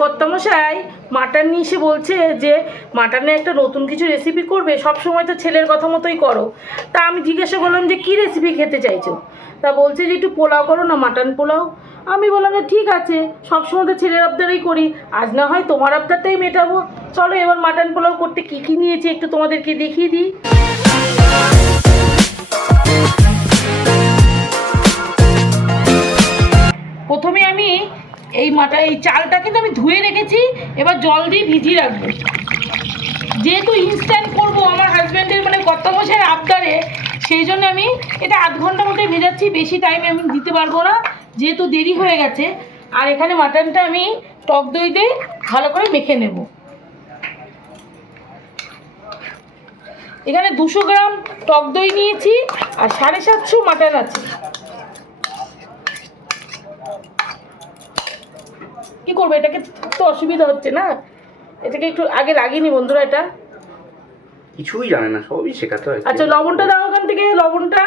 কর্তামশাই মাটন নিয়ে এসে বলছে যে মাটনের একটা নতুন কিছু রেসিপি করবে, সব সময় তো ছেলের কথা মতোই করো। তা আমি জিজ্ঞাসা করলাম যে কী রেসিপি খেতে চাইছো? তা বলছে যে একটু পোলাও করো না, মাটন পোলাও। আমি বললাম যে ঠিক আছে, সবসময় তো ছেলের আবদারই করি, আজ না হয় তোমার আবদারটাই মেটাবো। চলো এবার মাটন পোলাও করতে কী কী নিয়েছি একটু তোমাদেরকে দেখিয়ে দিই। প্রথমে আমি এই চালটা কিন্তু আমি ধুয়ে রেখেছি, এবার জল দিয়ে ভিজিয়ে রাখবো। যেহেতু ইনস্ট্যান্ট করবো আমার হাজব্যান্ডের মানে কর্তামশাইয়ের আবদারে, সেই জন্য আমি এটা আধ ঘন্টা মতোই ভেজাচ্ছি, বেশি টাইম আমি দিতে পারবো না যেহেতু দেরি হয়ে গেছে। আর এখানে মাটনটা আমি টক দই দিয়ে ভালো করে মেখে নেব। এখানে 200 গ্রাম টক দই নিয়েছি আর 750 মাটন আছে। কি করবো, এটাকে তো অসুবিধা হচ্ছে না, এটাকে একটু আগে লাগিনি বন্ধুরা, এটা কিছুই জানে না, সবই শেখাতে হয়। আচ্ছা লবণটা দাও ওখান থেকে, লবণটা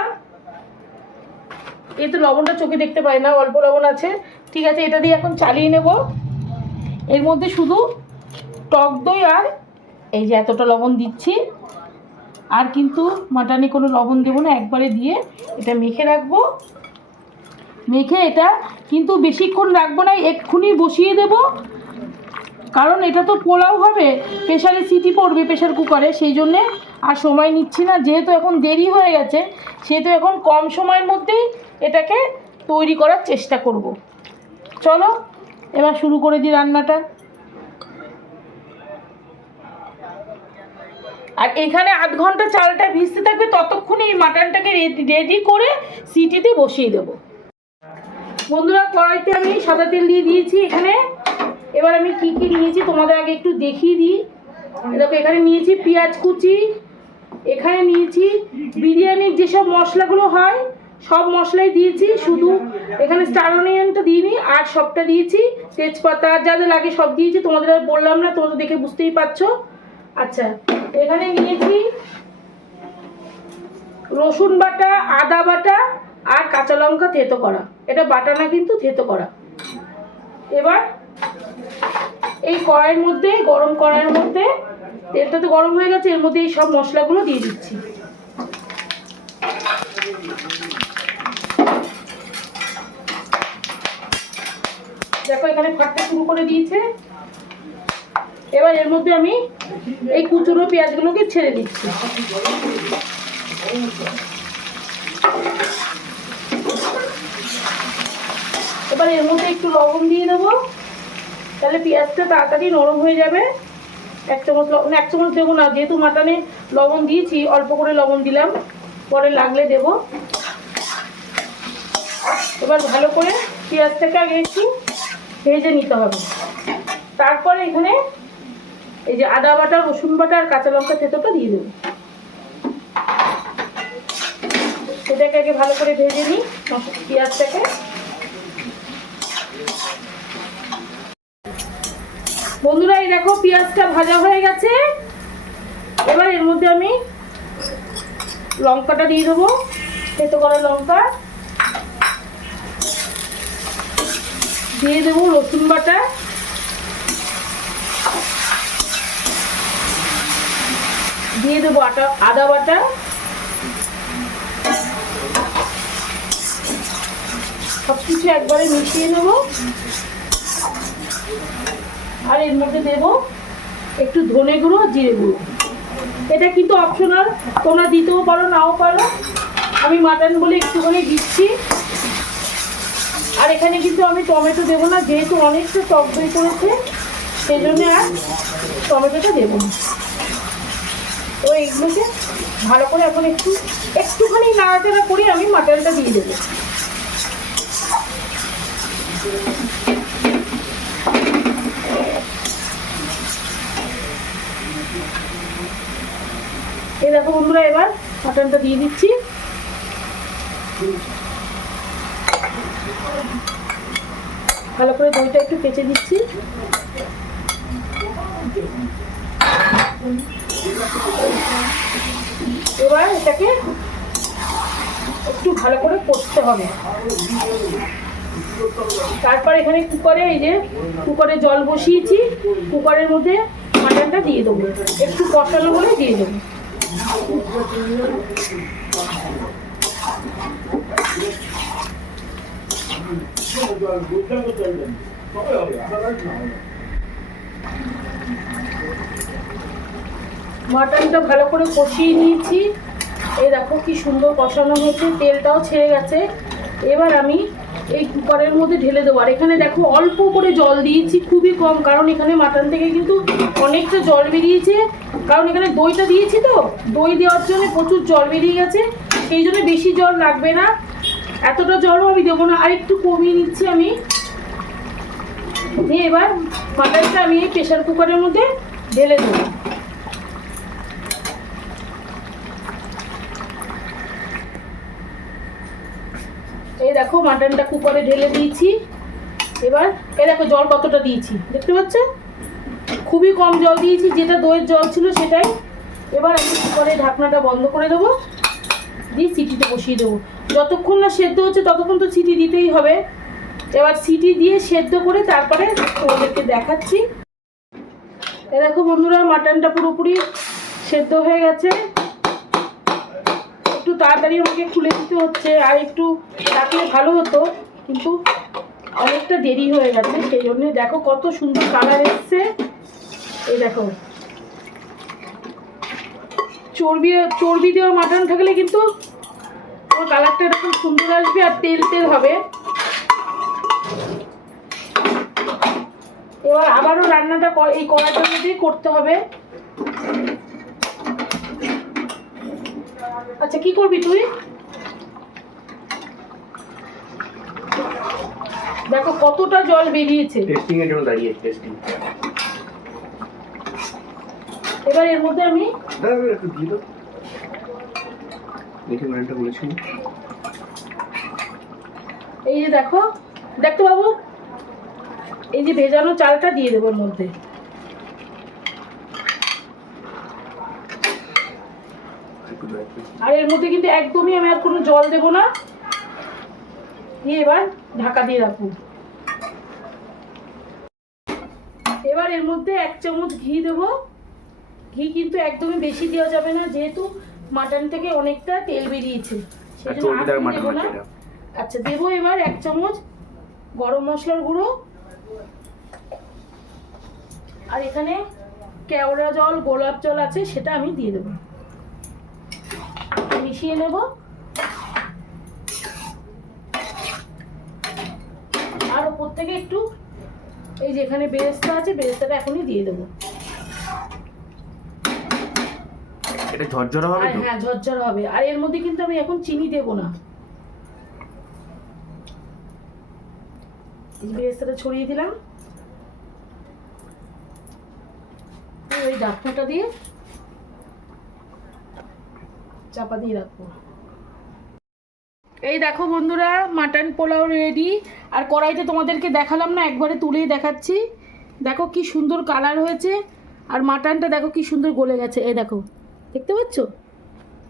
এই তো লবণটা চোখে দেখতে পাই না, অল্প লবণ আছে। ঠিক আছে, এটা দিয়ে এখন চালিয়ে নেব। এর মধ্যে শুধু টক দই আর এই যে এতটা লবণ দিচ্ছি, আর কিন্তু মাটনে কোনো লবণ দেবো না, একবারে দিয়ে এটা মেখে রাখবো। মেখে এটা কিন্তু বেশিক্ষণ রাখবো না, এক্ষুনি বসিয়ে দেব, কারণ এটা তো পোলাও হবে, প্রেশারে সিটি পড়বে, প্রেশার কুকারে, সেই জন্যে আর সময় নিচ্ছি না। যেহেতু এখন দেরি হয়ে গেছে, সেহেতু এখন কম সময়ের মধ্যেই এটাকে তৈরি করার চেষ্টা করব। চলো এবার শুরু করে দিই রান্নাটা। আর এখানে আধ ঘন্টা চালটা ভিজতে থাকবে, ততক্ষণে এই মাটনটাকে রেডি করে সিটিতে বসিয়ে দেব। বন্ধুরা কড়াইতে আমি সাদা তেল দিয়ে দিয়েছি এখানে। এবার আমি কি কি নিয়েছি তোমাদের আগে একটু দেখিয়ে দিই। দেখো এখানে নিয়েছি পেঁয়াজ কুচি, এখানে নিয়েছি বিরিয়ানির যেসব মশলাগুলো হয় সব মশলাই দিয়েছি, শুধু এখানে স্টার অনিয়নটা দিইনি, আর সবটা দিয়েছি, তেজপাতা যা যা লাগে সব দিয়েছি, তোমাদের আর বললাম না, তোমরা দেখে বুঝতেই পারছো। আচ্ছা এখানে নিয়েছি রসুন বাটা, আদা বাটা আর কাঁচা লঙ্কা থেতো করা, এটা বাটা না কিন্তু থেতো করা। এবার এই কড়াইয়ের মধ্যে, গরম কড়াইয়ের মধ্যে, তেলটা তো গরম হয়ে গেছে, এর মধ্যে এই সব মশলাগুলো দিয়ে দিচ্ছি। দেখো এখানে ফাটতে শুরু করে দিয়েছে। এবার এর মধ্যে আমি এই কুচুনো পেঁয়াজগুলোকে ছেড়ে দিচ্ছি। এবার এর মধ্যে একটু লবণ দিয়ে দেবো, তাহলে পেঁয়াজটা তাড়াতাড়ি নরম হয়ে যাবে। 1 চামচ লবণ, 1 চামচ দেবো না, যেহেতু মাটনে লবণ দিয়েছি অল্প করে লবণ দিলাম, পরে লাগলে দেব। এবার ভালো করে পেঁয়াজটাকে আগে একটু ভেজে নিতে হবে। তারপরে এখানে এই যে আদা বাটা, রসুন বাটা আর কাঁচা লঙ্কা থেতোটা দিয়ে দেবো। সেটাকে আগে ভালো করে ভেজে নিই পেঁয়াজটাকে। বন্ধুরা এই দেখো পেঁয়াজটা ভাজা হয়ে গেছে। এবার এর মধ্যে আমি লঙ্কাটা দিয়ে দেবো, থেতো করা লঙ্কা দিয়ে দেবো, রসুন বাটা দিয়ে দেবো, আদা বাটা, সবকিছু একবারে মিশিয়ে নেবো। আর এর মধ্যে দেবো একটু ধনে গুঁড়ো, জিরে গুঁড়ো, এটা কিন্তু অপশনাল, তোমরা দিতেও পারো নাও পারো, আমি মাটন বলে একটুখানি দিচ্ছি। আর এখানে কিন্তু আমি টমেটো দেবো না, যেহেতু অনেকটা টক দই করেছে, সেই জন্য আর টমেটোটা দেবো না। তো এইগুলোকে ভালো করে এখন একটুখানি নাড়াচাড়া করে আমি মাটনটা দিয়ে দেবো। এই দেখো বন্ধুরা এবার মাটনটা দিয়ে দিচ্ছি। ভালো করে দইটা একটু কেচে দিচ্ছি। এবার এটাকে একটু ভালো করে কষতে হবে। তারপর এখানে কুকারে, এই যে কুকারে জল বসিয়েছি, কুকারের মধ্যে মাটনটা দিয়ে দেবো, একটু কষানো বলে দিয়ে দেবো। মাটনটা ভালো করে কষিয়ে নিয়েছি, এই দেখো কি সুন্দর কষানো হয়েছে, তেলটাও ছেড়ে গেছে। এবার আমি এই কুকারের মধ্যে ঢেলে দেবো। আর এখানে দেখো অল্প করে জল দিয়েছি, খুবই কম, কারণ এখানে মাটন থেকে কিন্তু অনেকটা জল বেরিয়েছে, কারণ এখানে দইটা দিয়েছি তো, দই দেওয়ার জন্য প্রচুর জল বেরিয়ে গেছে, সেই জন্য বেশি জল লাগবে না, এতটা জলও আমি দেবো না, আর একটু কমিয়ে নিচ্ছি আমি। দিয়ে এবার মাটনটা আমি এই প্রেশার কুকারের মধ্যে ঢেলে দেবো। এই দেখো মাটনটা কুকারে ঢেলে দিয়েছি। এবার এই দেখো জল কতটা দিয়েছি দেখতে পাচ্ছ, খুবই কম জল দিয়েছি, যেটা দইয়ের জল ছিল সেটাই। এবার আমি কুকারে ঢাকনাটা বন্ধ করে দেবো, দিয়ে সিটিতে বসিয়ে দেবো। যতক্ষণ না সেদ্ধ হচ্ছে ততক্ষণ তো সিটি দিতেই হবে। এবার সিটি দিয়ে সেদ্ধ করে তারপরে তোমাদেরকে দেখাচ্ছি। এ দেখো বন্ধুরা, মাটনটা পুরোপুরি সেদ্ধ হয়ে গেছে, একটু তাড়াতাড়ি আমাকে খুলে দিতে হচ্ছে, আর একটু রাখলে ভালো হতো, কিন্তু অনেকটা দেরি হয়ে গেছে, সেই জন্য দেখো কত সুন্দর কালার এসছে। এই দেখো চর্বি দেওয়া মাটন থাকলে কিন্তু আমার কালারটা এরকম সুন্দর আসবে, আর তেল তেল হবে। এবার আবারও রান্নাটা এই কড়াইটার মধ্যেই করতে হবে। আচ্ছা কি করবি তুই? দেখো কতটা জল বেরিয়েছে। টেস্টিং এর জন্য দাঁড়িয়ে টেস্টিং। এবার এর মধ্যে আমি একটু দিয়ে দাও, দেখে মাটনটা বলেছি। এই যে দেখো, দেখতো বাবু, এই যে ভেজানো চালটা দিয়ে দেবো এর মধ্যে। আর এর মধ্যে কিন্তু একদমই আমি আর কোনো জল দেবো না, দিয়ে এবার ঢাকা দিয়ে রাখবো। এবার এর মধ্যে 1 চামচ ঘি দেবো। ঘি কিন্তু একদমই বেশি দেওয়া যাবে না, যেহেতু মাটন থেকে অনেকটা তেল বেরিয়েছে, সেজন্য আর দেবো না। আচ্ছা দেবো এবার 1 চামচ গরম মশলার গুঁড়ো, আর এখানে কেওড়া জল, গোলাপ জল আছে, সেটা আমি দিয়ে দেবো, মিশিয়ে নেব। আর ওপর থেকে একটু এই যে এখানে বেরেস্তা আছে, বেরেস্তাটা এখনই দিয়ে দেবো। এটা ঝরঝরা হবে তো? হ্যাঁ ঝরঝরা হবে। আর এর মধ্যে কিন্তু আমি এখন চিনি দেব না, এই বেরেস্তাটা ছড়িয়ে দিলাম। ওই ঢাকনাটা দিয়ে চাপা দিয়ে রাখবো। এই দেখো বন্ধুরা, মাটন পোলাও রেডি। আর কড়াইতে তোমাদেরকে দেখালাম না, একবারে তুলেই দেখাচ্ছি। দেখো কি সুন্দর কালার হয়েছে, আর মাটনটা দেখো কি সুন্দর গলে গেছে। এই দেখো, দেখতে পাচ্ছ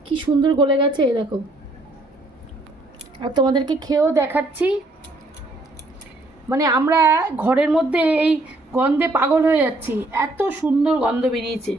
কি সুন্দর গলে গেছে, এই দেখো। আর তোমাদেরকে খেয়েও দেখাচ্ছি, মানে আমরা ঘরের মধ্যে এই গন্ধে পাগল হয়ে যাচ্ছি, এত সুন্দর গন্ধ বেরিয়েছে।